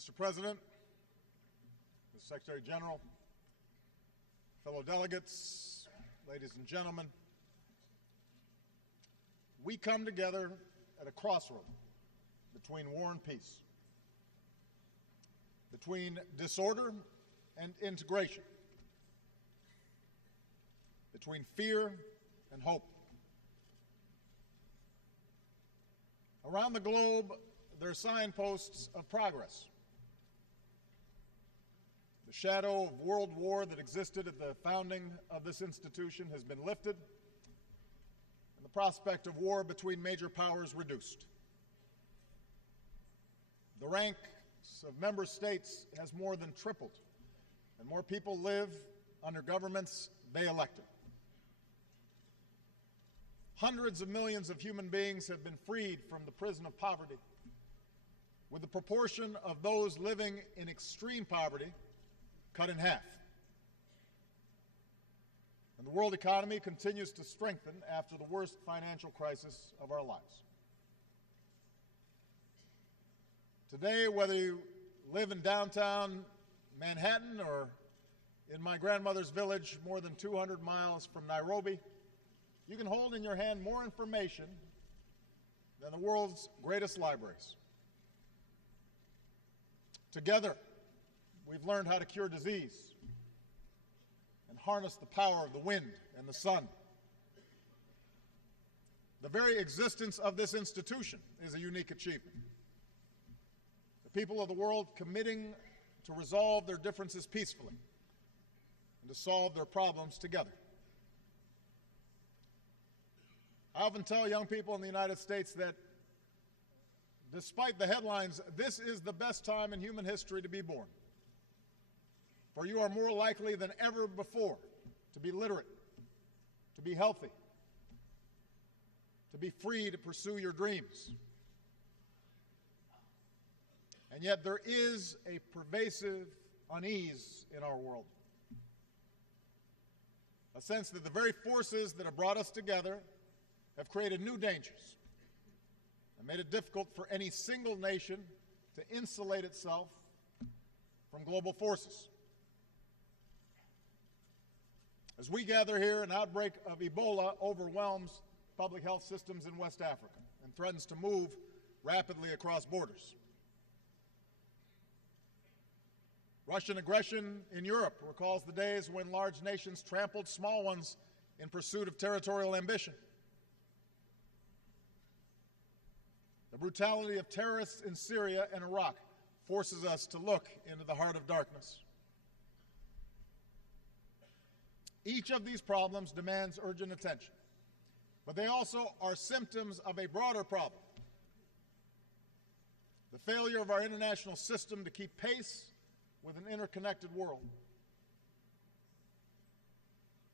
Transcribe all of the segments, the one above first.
Mr. President, Mr. Secretary General, fellow delegates, ladies and gentlemen, we come together at a crossroad between war and peace, between disorder and integration, between fear and hope. Around the globe, there are signposts of progress. The shadow of world war that existed at the founding of this institution has been lifted, and the prospect of war between major powers reduced. The ranks of member states has more than tripled, and more people live under governments they elected. Hundreds of millions of human beings have been freed from the prison of poverty, with the proportion of those living in extreme poverty cut in half. And the world economy continues to strengthen after the worst financial crisis of our lives. Today, whether you live in downtown Manhattan or in my grandmother's village more than 200 miles from Nairobi, you can hold in your hand more information than the world's greatest libraries. Together, we've learned how to cure disease and harness the power of the wind and the sun. The very existence of this institution is a unique achievement. The people of the world committing to resolve their differences peacefully and to solve their problems together. I often tell young people in the United States that despite the headlines, this is the best time in human history to be born. For you are more likely than ever before to be literate, to be healthy, to be free to pursue your dreams. And yet there is a pervasive unease in our world. A sense that the very forces that have brought us together have created new dangers and made it difficult for any single nation to insulate itself from global forces. As we gather here, an outbreak of Ebola overwhelms public health systems in West Africa and threatens to move rapidly across borders. Russian aggression in Europe recalls the days when large nations trampled small ones in pursuit of territorial ambition. The brutality of terrorists in Syria and Iraq forces us to look into the heart of darkness. Each of these problems demands urgent attention, but they also are symptoms of a broader problem: the failure of our international system to keep pace with an interconnected world.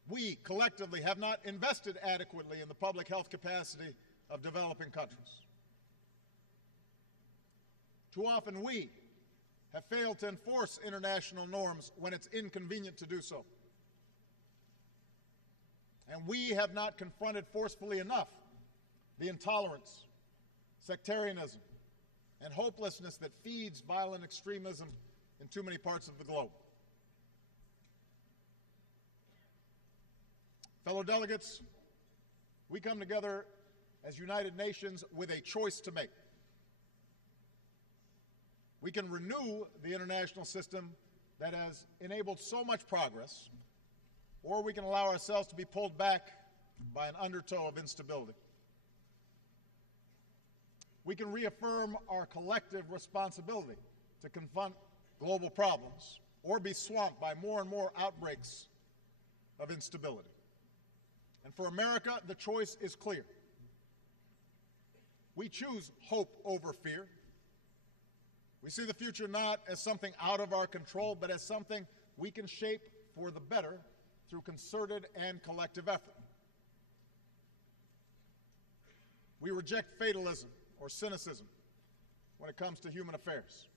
We, collectively, have not invested adequately in the public health capacity of developing countries. Too often we have failed to enforce international norms when it's inconvenient to do so. And we have not confronted forcefully enough the intolerance, sectarianism, and hopelessness that feeds violent extremism in too many parts of the globe. Fellow delegates, we come together as United Nations with a choice to make. We can renew the international system that has enabled so much progress, or we can allow ourselves to be pulled back by an undertow of instability. We can reaffirm our collective responsibility to confront global problems, or be swamped by more and more outbreaks of instability. And for America, the choice is clear. We choose hope over fear. We see the future not as something out of our control, but as something we can shape for the better through concerted and collective effort. We reject fatalism or cynicism when it comes to human affairs.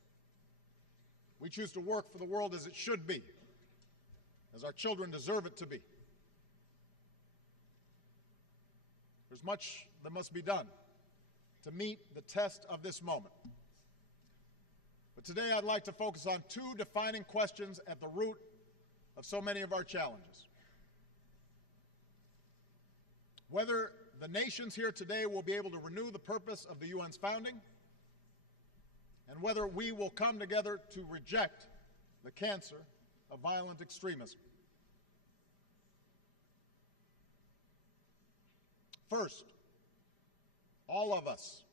We choose to work for the world as it should be, as our children deserve it to be. There's much that must be done to meet the test of this moment. But today I'd like to focus on two defining questions at the root of so many of our challenges. Whether the nations here today will be able to renew the purpose of the UN's founding, and whether we will come together to reject the cancer of violent extremism. First, all of us,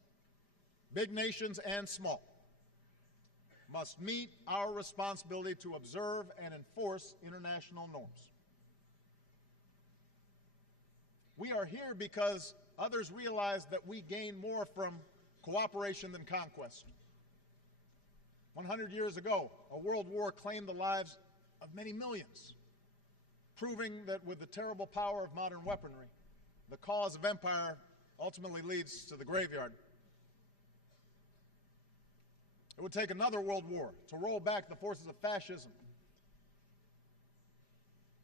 big nations and small, must meet our responsibility to observe and enforce international norms. We are here because others realize that we gain more from cooperation than conquest. 100 years ago, a world war claimed the lives of many millions, proving that with the terrible power of modern weaponry, the cause of empire ultimately leads to the graveyard. It would take another world war to roll back the forces of fascism,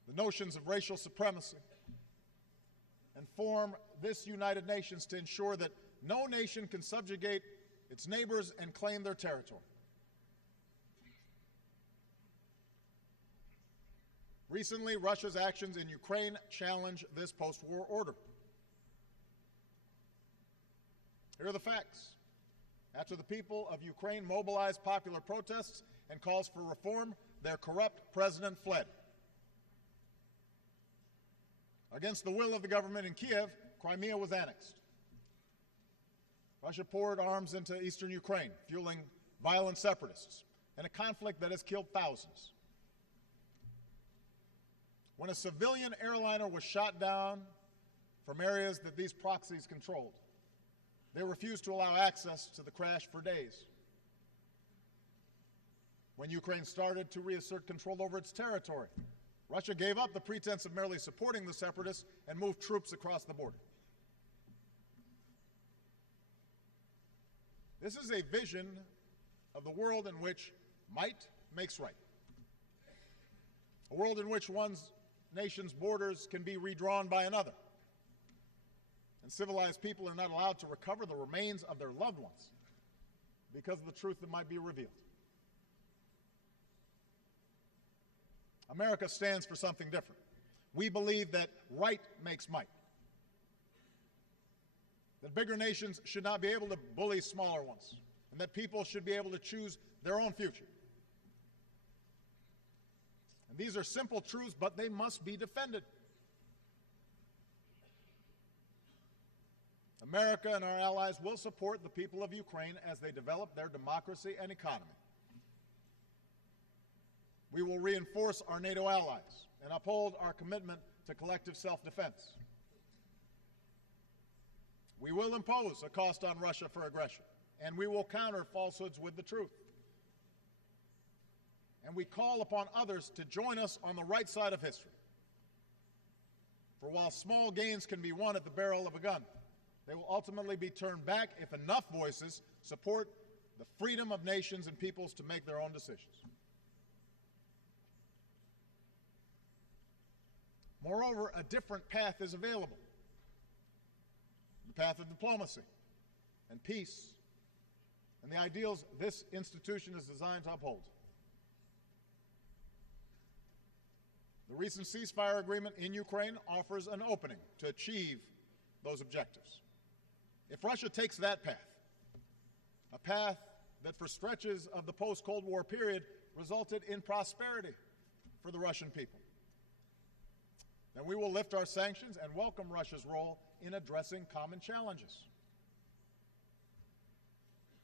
the notions of racial supremacy, and form this United Nations to ensure that no nation can subjugate its neighbors and claim their territory. Recently, Russia's actions in Ukraine challenge this post-war order. Here are the facts. After the people of Ukraine mobilized popular protests and calls for reform, their corrupt president fled. Against the will of the government in Kiev, Crimea was annexed. Russia poured arms into eastern Ukraine, fueling violent separatists, and a conflict that has killed thousands. When a civilian airliner was shot down from areas that these proxies controlled, they refused to allow access to the crash for days. When Ukraine started to reassert control over its territory, Russia gave up the pretense of merely supporting the separatists and moved troops across the border. This is a vision of the world in which might makes right. A world in which one nation's borders can be redrawn by another, and civilized people are not allowed to recover the remains of their loved ones because of the truth that might be revealed. America stands for something different. We believe that right makes might, that bigger nations should not be able to bully smaller ones, and that people should be able to choose their own future. And these are simple truths, but they must be defended. America and our allies will support the people of Ukraine as they develop their democracy and economy. We will reinforce our NATO allies and uphold our commitment to collective self-defense. We will impose a cost on Russia for aggression, and we will counter falsehoods with the truth. And we call upon others to join us on the right side of history. For while small gains can be won at the barrel of a gun, they will ultimately be turned back if enough voices support the freedom of nations and peoples to make their own decisions. Moreover, a different path is available. The path of diplomacy and peace and the ideals this institution is designed to uphold. The recent ceasefire agreement in Ukraine offers an opening to achieve those objectives. If Russia takes that path, a path that for stretches of the post-Cold War period resulted in prosperity for the Russian people, then we will lift our sanctions and welcome Russia's role in addressing common challenges.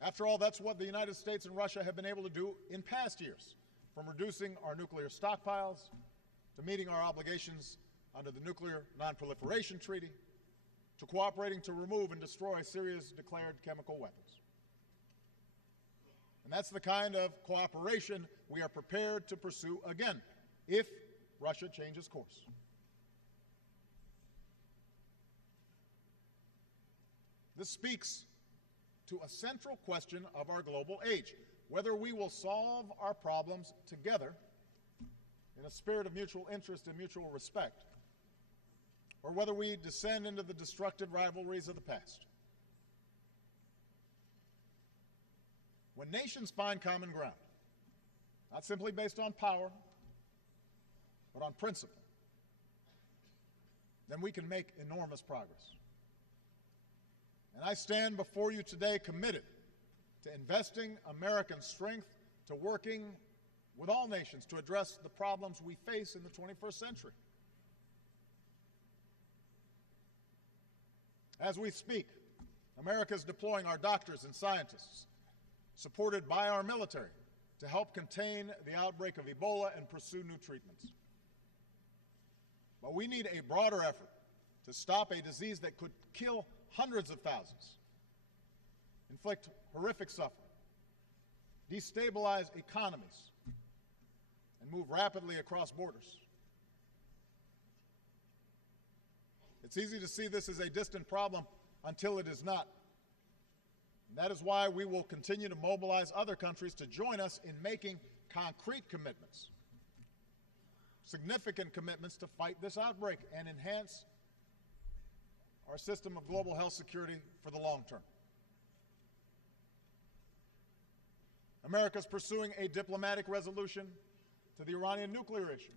After all, that's what the United States and Russia have been able to do in past years, from reducing our nuclear stockpiles to meeting our obligations under the Nuclear Non-Proliferation Treaty, to cooperating to remove and destroy Syria's declared chemical weapons. And that's the kind of cooperation we are prepared to pursue again, if Russia changes course. This speaks to a central question of our global age, whether we will solve our problems together in a spirit of mutual interest and mutual respect, or whether we descend into the destructive rivalries of the past. When nations find common ground, not simply based on power, but on principle, then we can make enormous progress. And I stand before you today committed to investing American strength, to working with all nations to address the problems we face in the 21st century. As we speak, America is deploying our doctors and scientists, supported by our military, to help contain the outbreak of Ebola and pursue new treatments. But we need a broader effort to stop a disease that could kill hundreds of thousands, inflict horrific suffering, destabilize economies, and move rapidly across borders. It's easy to see this as a distant problem until it is not. And that is why we will continue to mobilize other countries to join us in making concrete commitments, significant commitments to fight this outbreak and enhance our system of global health security for the long term. America is pursuing a diplomatic resolution to the Iranian nuclear issue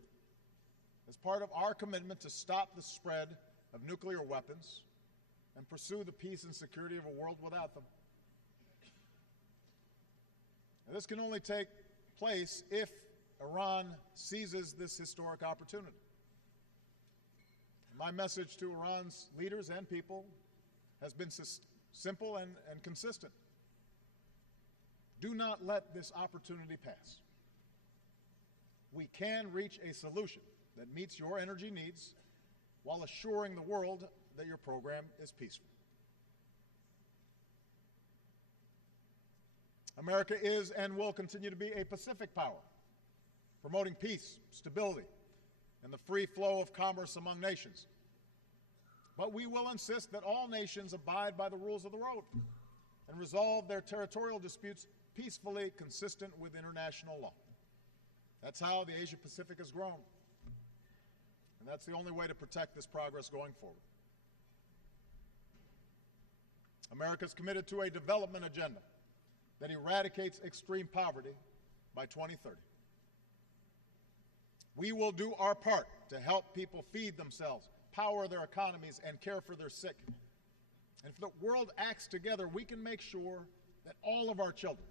as part of our commitment to stop the spread of nuclear weapons and pursue the peace and security of a world without them. Now, this can only take place if Iran seizes this historic opportunity. My message to Iran's leaders and people has been simple and consistent. Do not let this opportunity pass. We can reach a solution that meets your energy needs while assuring the world that your program is peaceful. America is and will continue to be a Pacific power, promoting peace, stability, and the free flow of commerce among nations. But we will insist that all nations abide by the rules of the road and resolve their territorial disputes peacefully, consistent with international law. That's how the Asia-Pacific has grown. And that's the only way to protect this progress going forward. America is committed to a development agenda that eradicates extreme poverty by 2030. We will do our part to help people feed themselves, power their economies, and care for their sick. And if the world acts together, we can make sure that all of our children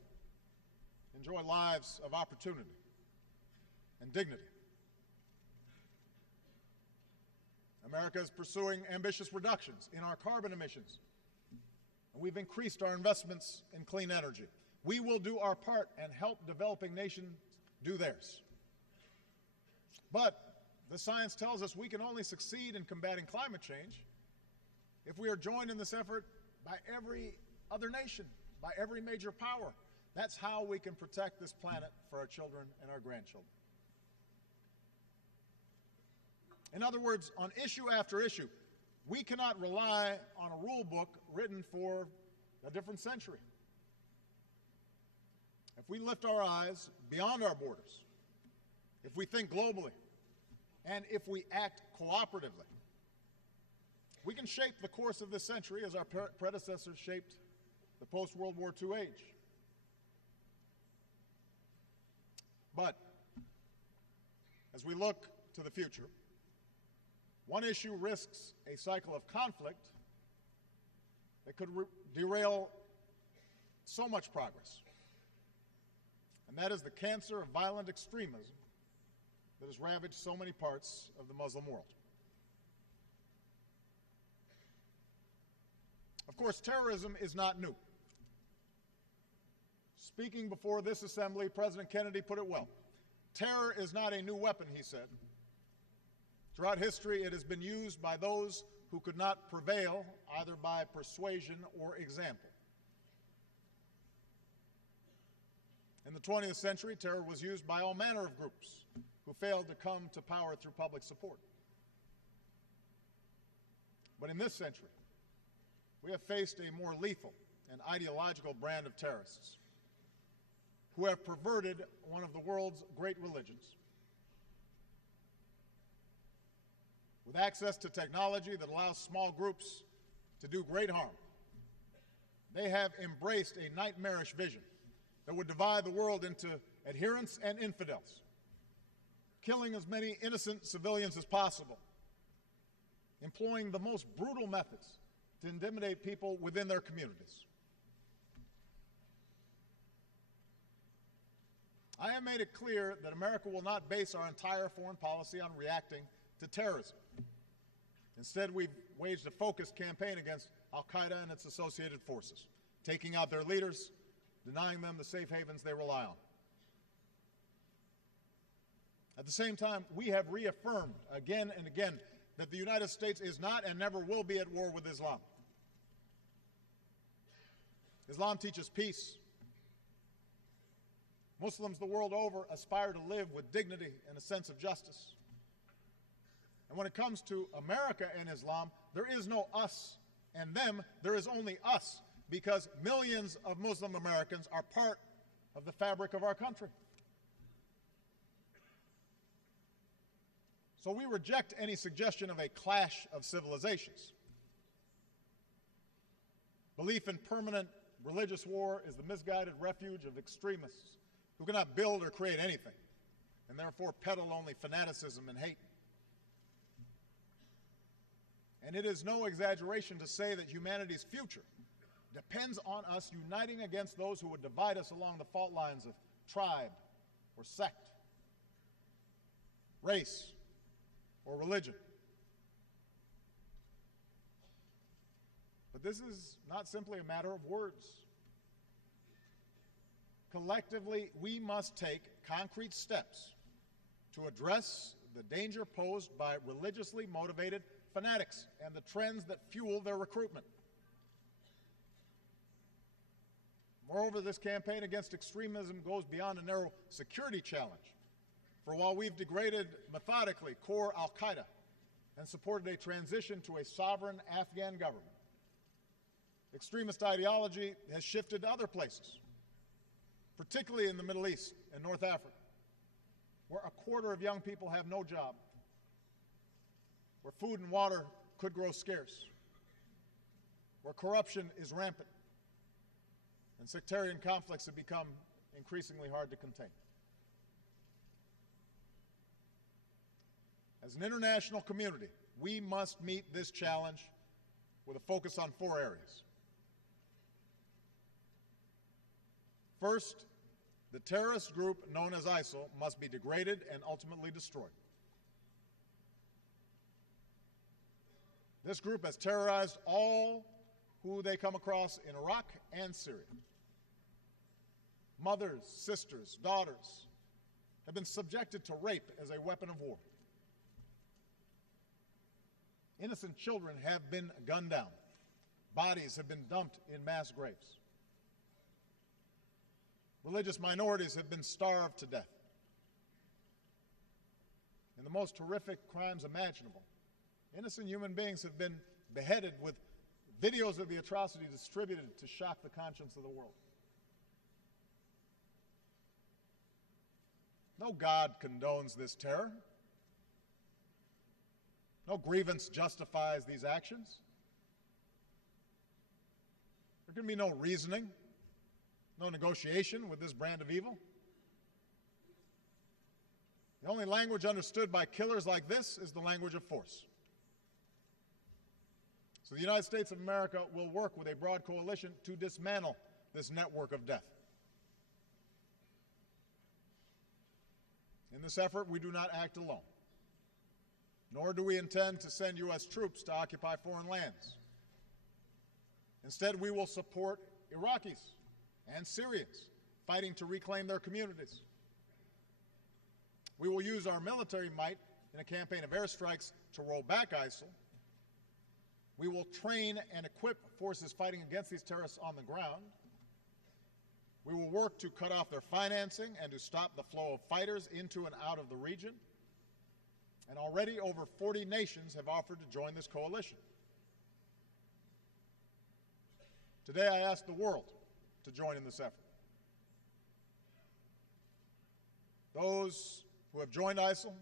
enjoy lives of opportunity and dignity. America is pursuing ambitious reductions in our carbon emissions, and we've increased our investments in clean energy. We will do our part and help developing nations do theirs. But the science tells us we can only succeed in combating climate change if we are joined in this effort by every other nation, by every major power. That's how we can protect this planet for our children and our grandchildren. In other words, on issue after issue, we cannot rely on a rule book written for a different century. If we lift our eyes beyond our borders, if we think globally, and if we act cooperatively, we can shape the course of this century as our predecessors shaped the post-World War II age. But as we look to the future, one issue risks a cycle of conflict that could derail so much progress, and that is the cancer of violent extremism that has ravaged so many parts of the Muslim world. Of course, terrorism is not new. Speaking before this assembly, President Kennedy put it well. Terror is not a new weapon, he said. Throughout history, it has been used by those who could not prevail either by persuasion or example. In the 20th century, terror was used by all manner of groups who failed to come to power through public support. But in this century, we have faced a more lethal and ideological brand of terrorists who have perverted one of the world's great religions. With access to technology that allows small groups to do great harm, they have embraced a nightmarish vision that would divide the world into adherents and infidels, killing as many innocent civilians as possible, employing the most brutal methods to intimidate people within their communities. I have made it clear that America will not base our entire foreign policy on reacting to terrorism. Instead, we've waged a focused campaign against al-Qaeda and its associated forces, taking out their leaders, denying them the safe havens they rely on. At the same time, we have reaffirmed again and again that the United States is not and never will be at war with Islam. Islam teaches peace. Muslims the world over aspire to live with dignity and a sense of justice. And when it comes to America and Islam, there is no us and them, there is only us, because millions of Muslim Americans are part of the fabric of our country. So we reject any suggestion of a clash of civilizations. Belief in permanent religious war is the misguided refuge of extremists who cannot build or create anything, and therefore peddle only fanaticism and hate. And it is no exaggeration to say that humanity's future depends on us uniting against those who would divide us along the fault lines of tribe or sect, race or religion. But this is not simply a matter of words. Collectively, we must take concrete steps to address the danger posed by religiously motivated fanatics and the trends that fuel their recruitment. Moreover, this campaign against extremism goes beyond a narrow security challenge. For while we've degraded methodically core al-Qaeda and supported a transition to a sovereign Afghan government, extremist ideology has shifted to other places, particularly in the Middle East and North Africa, where a quarter of young people have no job, where food and water could grow scarce, where corruption is rampant, and sectarian conflicts have become increasingly hard to contain. As an international community, we must meet this challenge with a focus on 4 areas. First, the terrorist group known as ISIL must be degraded and ultimately destroyed. This group has terrorized all who they come across in Iraq and Syria. Mothers, sisters, daughters have been subjected to rape as a weapon of war. Innocent children have been gunned down. Bodies have been dumped in mass graves. Religious minorities have been starved to death. And the most horrific crimes imaginable. Innocent human beings have been beheaded with videos of the atrocity distributed to shock the conscience of the world. No God condones this terror. No grievance justifies these actions. There can be no reasoning, no negotiation with this brand of evil. The only language understood by killers like this is the language of force. So the United States of America will work with a broad coalition to dismantle this network of death. In this effort, we do not act alone, nor do we intend to send U.S. troops to occupy foreign lands. Instead, we will support Iraqis and Syrians fighting to reclaim their communities. We will use our military might in a campaign of airstrikes to roll back ISIL. We will train and equip forces fighting against these terrorists on the ground. We will work to cut off their financing and to stop the flow of fighters into and out of the region. And already over 40 nations have offered to join this coalition. Today I ask the world to join in this effort. Those who have joined ISIL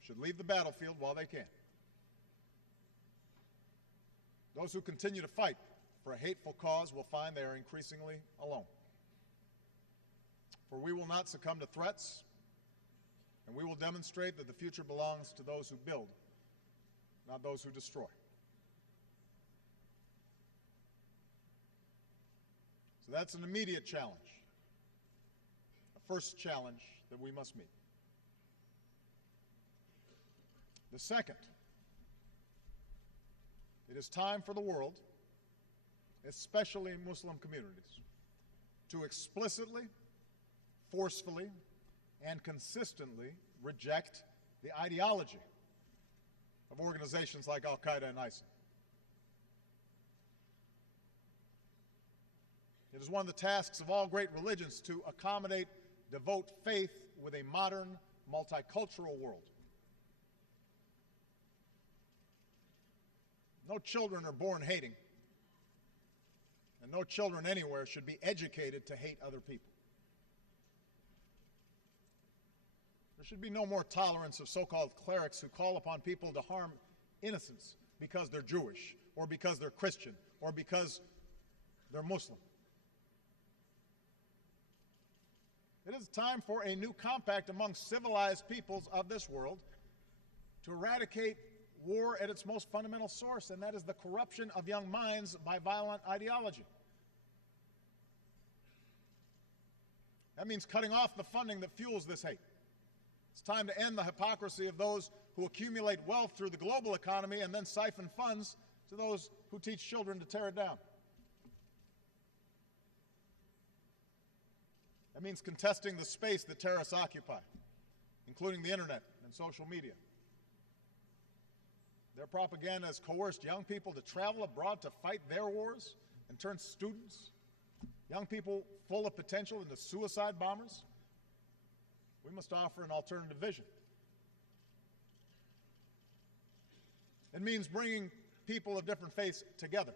should leave the battlefield while they can. Those who continue to fight for a hateful cause will find they are increasingly alone. for we will not succumb to threats, and we will demonstrate that the future belongs to those who build, not those who destroy. So that's an immediate challenge, a first challenge that we must meet. The second, it is time for the world, especially Muslim communities, to explicitly, forcefully, and consistently reject the ideology of organizations like Al-Qaeda and ISIL. It is one of the tasks of all great religions to accommodate, devote faith with a modern, multicultural world. No children are born hating, and no children anywhere should be educated to hate other people. There should be no more tolerance of so-called clerics who call upon people to harm innocents because they're Jewish, or because they're Christian, or because they're Muslim. It is time for a new compact among civilized peoples of this world to eradicate war at its most fundamental source, and that is the corruption of young minds by violent ideology. That means cutting off the funding that fuels this hate. It's time to end the hypocrisy of those who accumulate wealth through the global economy and then siphon funds to those who teach children to tear it down. That means contesting the space that terrorists occupy, including the internet and social media. Their propaganda has coerced young people to travel abroad to fight their wars and turn students, young people full of potential, into suicide bombers. We must offer an alternative vision. It means bringing people of different faiths together.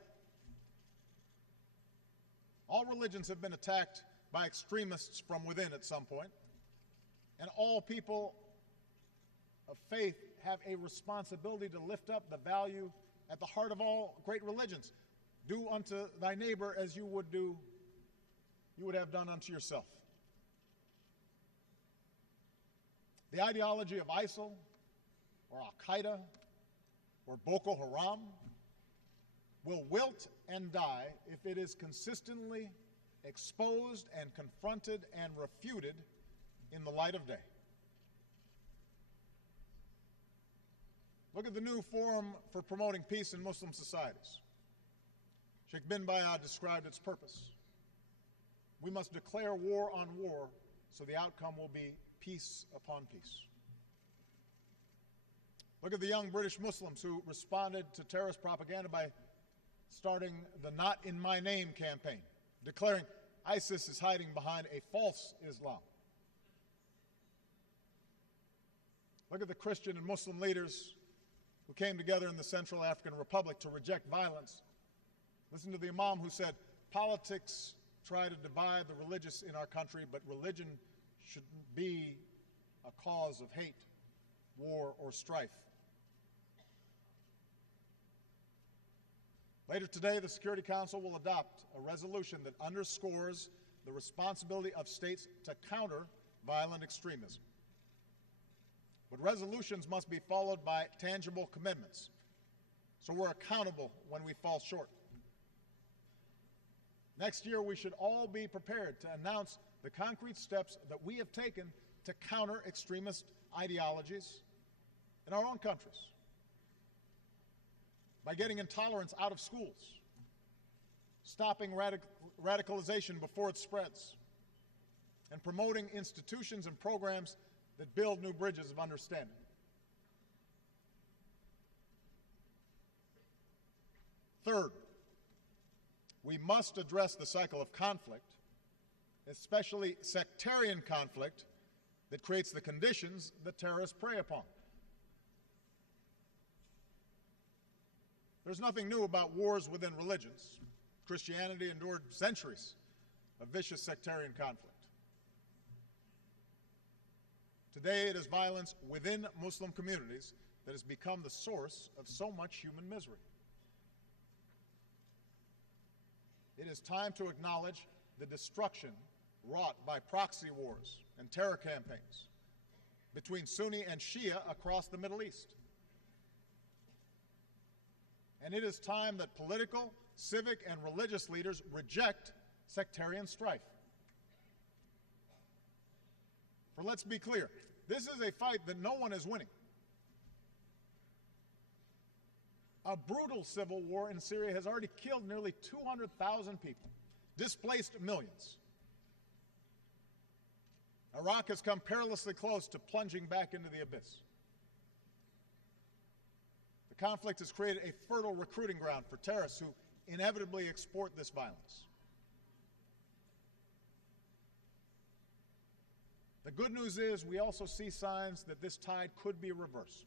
All religions have been attacked by extremists from within at some point, and all people of faith have a responsibility to lift up the value at the heart of all great religions. Do unto thy neighbor as you would have done unto yourself. The ideology of ISIL or Al-Qaeda or Boko Haram will wilt and die if it is consistently exposed and confronted and refuted in the light of day. Look at the new forum for promoting peace in Muslim societies. Sheikh bin Bayad described its purpose. We must declare war on war so the outcome will be peace upon peace. Look at the young British Muslims who responded to terrorist propaganda by starting the Not in My Name campaign, declaring ISIS is hiding behind a false Islam. Look at the Christian and Muslim leaders who came together in the Central African Republic to reject violence. Listen to the Imam who said, politics try to divide the religious in our country, but religion shouldn't be a cause of hate, war, or strife. Later today, the Security Council will adopt a resolution that underscores the responsibility of states to counter violent extremism. But resolutions must be followed by tangible commitments, so we're accountable when we fall short. Next year, we should all be prepared to announce the concrete steps that we have taken to counter extremist ideologies in our own countries. By getting intolerance out of schools, stopping radicalization before it spreads, and promoting institutions and programs that build new bridges of understanding. Third, we must address the cycle of conflict, especially sectarian conflict, that creates the conditions that terrorists prey upon. There's nothing new about wars within religions. Christianity endured centuries of vicious sectarian conflict. Today, it is violence within Muslim communities that has become the source of so much human misery. It is time to acknowledge the destruction wrought by proxy wars and terror campaigns between Sunni and Shia across the Middle East. And it is time that political, civic, and religious leaders reject sectarian strife. For let's be clear, this is a fight that no one is winning. A brutal civil war in Syria has already killed nearly 200,000 people, displaced millions. Iraq has come perilously close to plunging back into the abyss. The conflict has created a fertile recruiting ground for terrorists who inevitably export this violence. The good news is we also see signs that this tide could be reversed.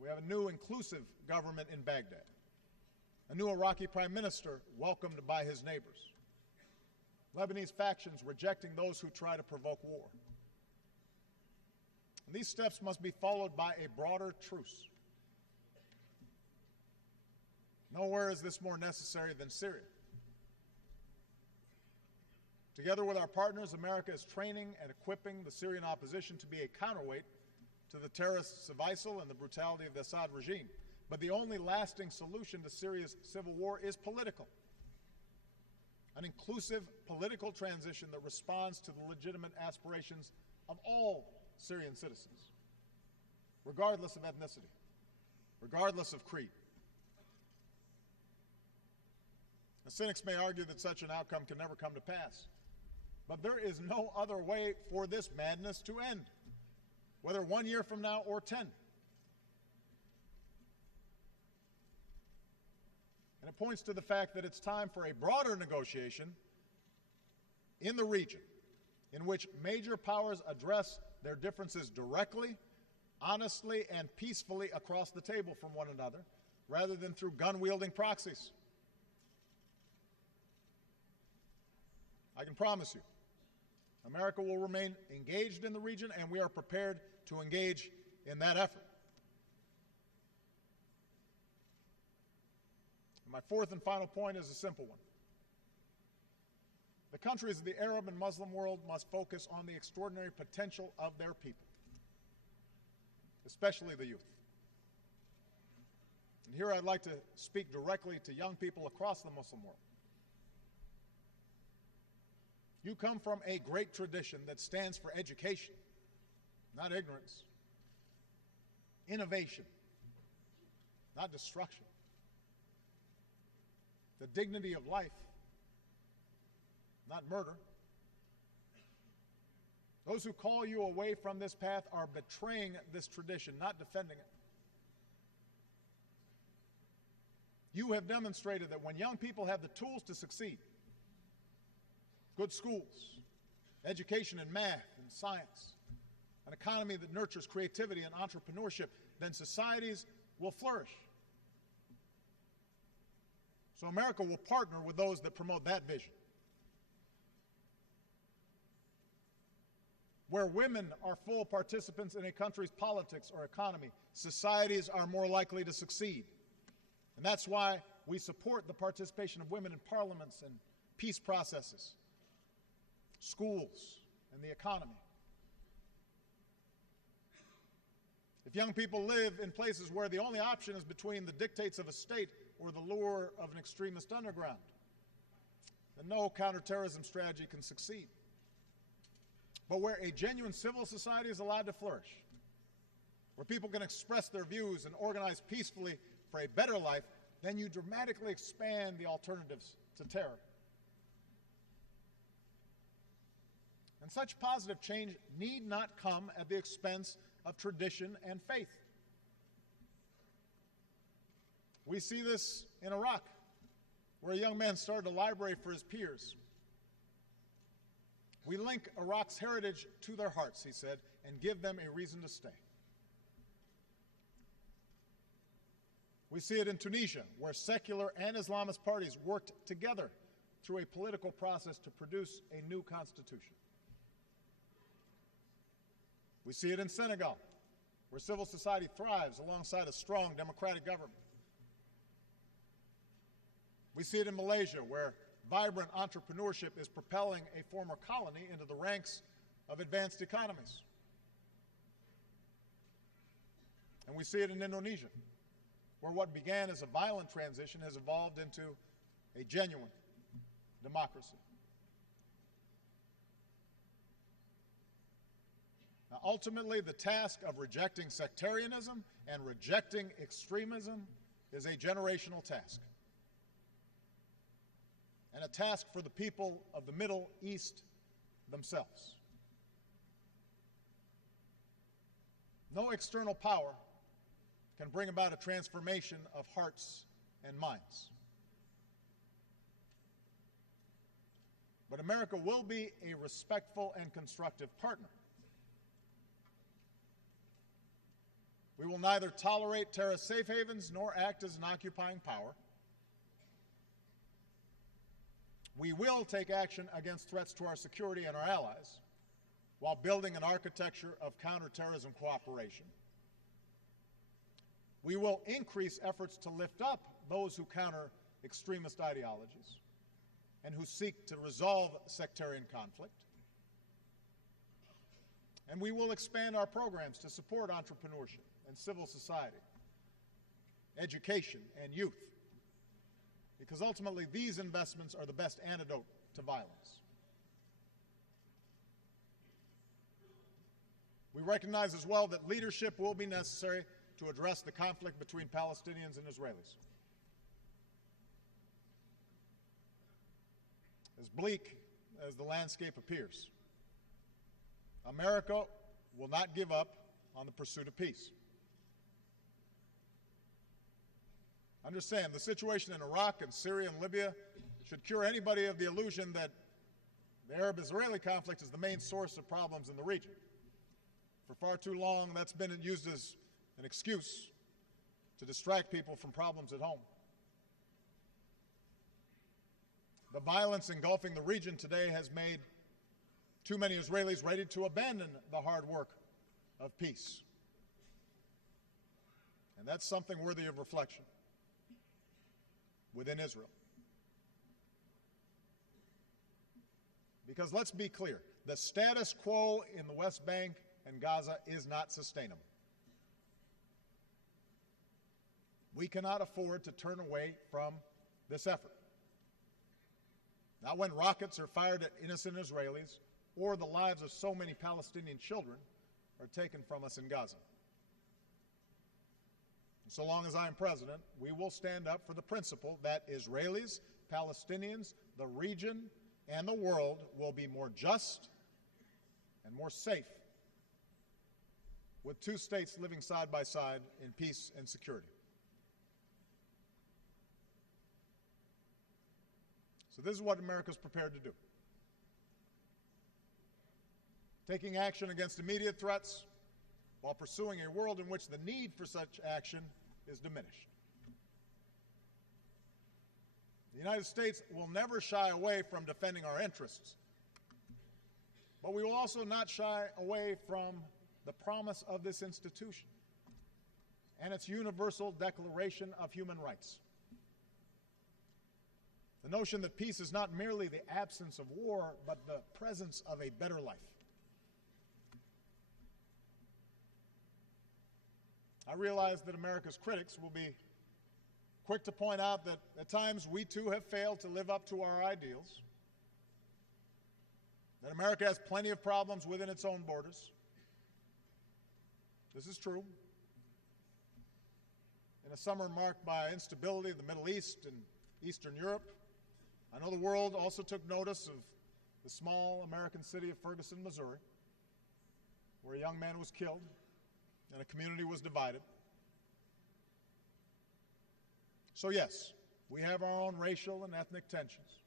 We have a new inclusive government in Baghdad, a new Iraqi prime minister welcomed by his neighbors, Lebanese factions rejecting those who try to provoke war. And these steps must be followed by a broader truce. Nowhere is this more necessary than Syria. Together with our partners, America is training and equipping the Syrian opposition to be a counterweight to the terrorists of ISIL and the brutality of the Assad regime. But the only lasting solution to Syria's civil war is political. An inclusive political transition that responds to the legitimate aspirations of all Syrian citizens, regardless of ethnicity, regardless of creed. The cynics may argue that such an outcome can never come to pass, but there is no other way for this madness to end, whether 1 year from now or 10. And it points to the fact that it's time for a broader negotiation in the region in which major powers address their differences directly, honestly, and peacefully across the table from one another, rather than through gun-wielding proxies. I can promise you, America will remain engaged in the region, and we are prepared to engage in that effort. My fourth and final point is a simple one. The countries of the Arab and Muslim world must focus on the extraordinary potential of their people, especially the youth. And here I'd like to speak directly to young people across the Muslim world. You come from a great tradition that stands for education, not ignorance, innovation, not destruction, the dignity of life, not murder. Those who call you away from this path are betraying this tradition, not defending it. You have demonstrated that when young people have the tools to succeed, good schools, education in math and science, an economy that nurtures creativity and entrepreneurship, then societies will flourish. So America will partner with those that promote that vision. Where women are full participants in a country's politics or economy, societies are more likely to succeed. And that's why we support the participation of women in parliaments and peace processes, schools, and the economy. If young people live in places where the only option is between the dictates of a state or the lure of an extremist underground, then no counterterrorism strategy can succeed. But where a genuine civil society is allowed to flourish, where people can express their views and organize peacefully for a better life, then you dramatically expand the alternatives to terror. And such positive change need not come at the expense of tradition and faith. We see this in Iraq, where a young man started a library for his peers. We link Iraq's heritage to their hearts, he said, and give them a reason to stay. We see it in Tunisia, where secular and Islamist parties worked together through a political process to produce a new constitution. We see it in Senegal, where civil society thrives alongside a strong democratic government. We see it in Malaysia, where vibrant entrepreneurship is propelling a former colony into the ranks of advanced economies. And we see it in Indonesia, where what began as a violent transition has evolved into a genuine democracy. Now, ultimately, the task of rejecting sectarianism and rejecting extremism is a generational task, and a task for the people of the Middle East themselves. No external power can bring about a transformation of hearts and minds. But America will be a respectful and constructive partner. We will neither tolerate terrorist safe havens nor act as an occupying power. We will take action against threats to our security and our allies while building an architecture of counterterrorism cooperation. We will increase efforts to lift up those who counter extremist ideologies and who seek to resolve sectarian conflict. And we will expand our programs to support entrepreneurship and civil society, education, and youth, because ultimately these investments are the best antidote to violence. We recognize as well that leadership will be necessary to address the conflict between Palestinians and Israelis. As bleak as the landscape appears, America will not give up on the pursuit of peace. Understand, the situation in Iraq and Syria and Libya should cure anybody of the illusion that the Arab-Israeli conflict is the main source of problems in the region. For far too long, that's been used as an excuse to distract people from problems at home. The violence engulfing the region today has made too many Israelis ready to abandon the hard work of peace. And that's something worthy of reflection within Israel. Because let's be clear, the status quo in the West Bank and Gaza is not sustainable. We cannot afford to turn away from this effort. Not when rockets are fired at innocent Israelis or the lives of so many Palestinian children are taken from us in Gaza. So long as I am president, we will stand up for the principle that Israelis, Palestinians, the region, and the world will be more just and more safe with two states living side by side in peace and security. So this is what America is prepared to do. Taking action against immediate threats while pursuing a world in which the need for such action is diminished. The United States will never shy away from defending our interests, but we will also not shy away from the promise of this institution and its universal Declaration of Human Rights. The notion that peace is not merely the absence of war, but the presence of a better life. I realize that America's critics will be quick to point out that at times we too have failed to live up to our ideals, that America has plenty of problems within its own borders. This is true. In a summer marked by instability in the Middle East and Eastern Europe, I know the world also took notice of the small American city of Ferguson, Missouri, where a young man was killed and a community was divided. So yes, we have our own racial and ethnic tensions.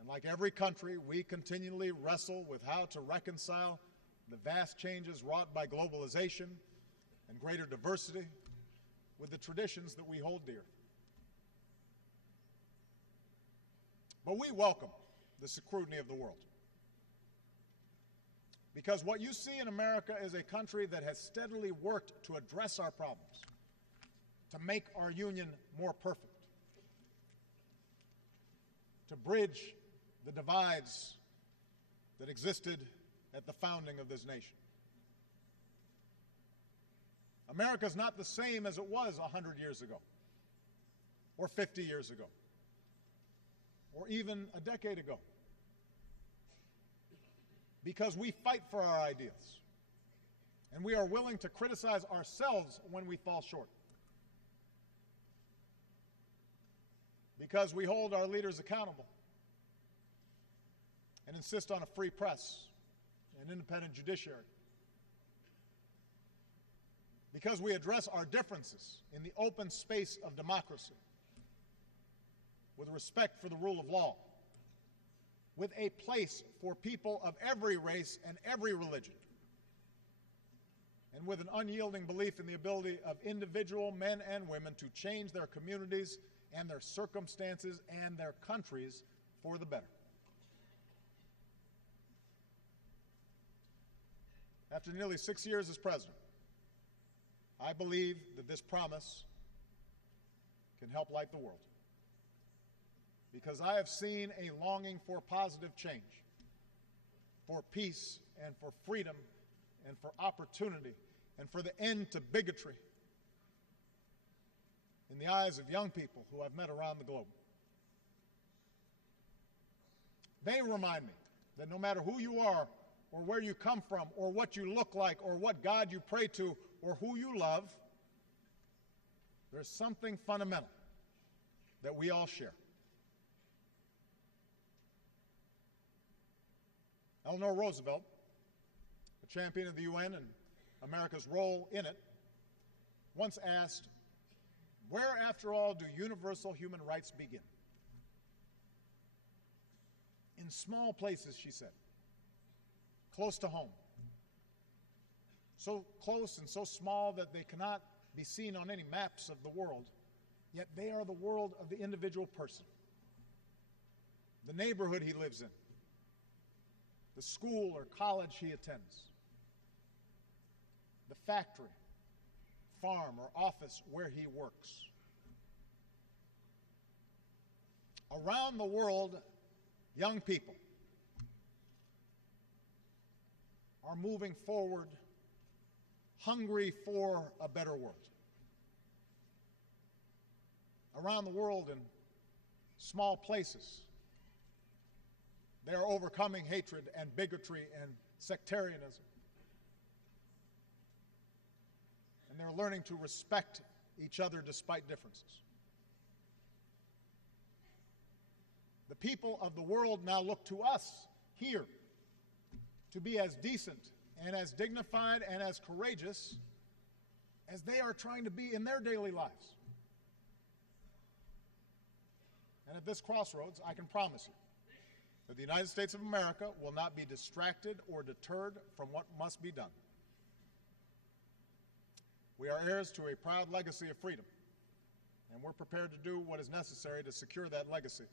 And like every country, we continually wrestle with how to reconcile the vast changes wrought by globalization and greater diversity with the traditions that we hold dear. But we welcome the scrutiny of the world, because what you see in America is a country that has steadily worked to address our problems, to make our union more perfect. to bridge the divides that existed at the founding of this nation. America is not the same as it was 100 years ago, or 50 years ago, or even a decade ago, because we fight for our ideals, and we are willing to criticize ourselves when we fall short, because we hold our leaders accountable and insist on a free press and independent judiciary, because we address our differences in the open space of democracy with respect for the rule of law, with a place for people of every race and every religion, and with an unyielding belief in the ability of individual men and women to change their communities and their circumstances and their countries for the better. After nearly 6 years as president, I believe that this promise can help light the world, because I have seen a longing for positive change, for peace and for freedom and for opportunity and for the end to bigotry in the eyes of young people who I've met around the globe. They remind me that no matter who you are or where you come from or what you look like or what God you pray to or who you love, there's something fundamental that we all share. Eleanor Roosevelt, a champion of the UN and America's role in it, once asked, "Where, after all, do universal human rights begin?" In small places, she said, close to home. So close and so small that they cannot be seen on any maps of the world, yet they are the world of the individual person, the neighborhood he lives in, the school or college he attends, the factory, farm, or office where he works. Around the world, young people are moving forward, hungry for a better world. Around the world, in small places, they are overcoming hatred and bigotry and sectarianism. And they're learning to respect each other despite differences. The people of the world now look to us here to be as decent and as dignified and as courageous as they are trying to be in their daily lives. And at this crossroads, I can promise you that the United States of America will not be distracted or deterred from what must be done. We are heirs to a proud legacy of freedom, and we're prepared to do what is necessary to secure that legacy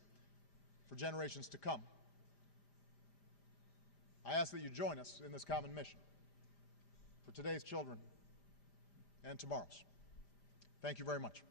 for generations to come. I ask that you join us in this common mission for today's children and tomorrow's. Thank you very much.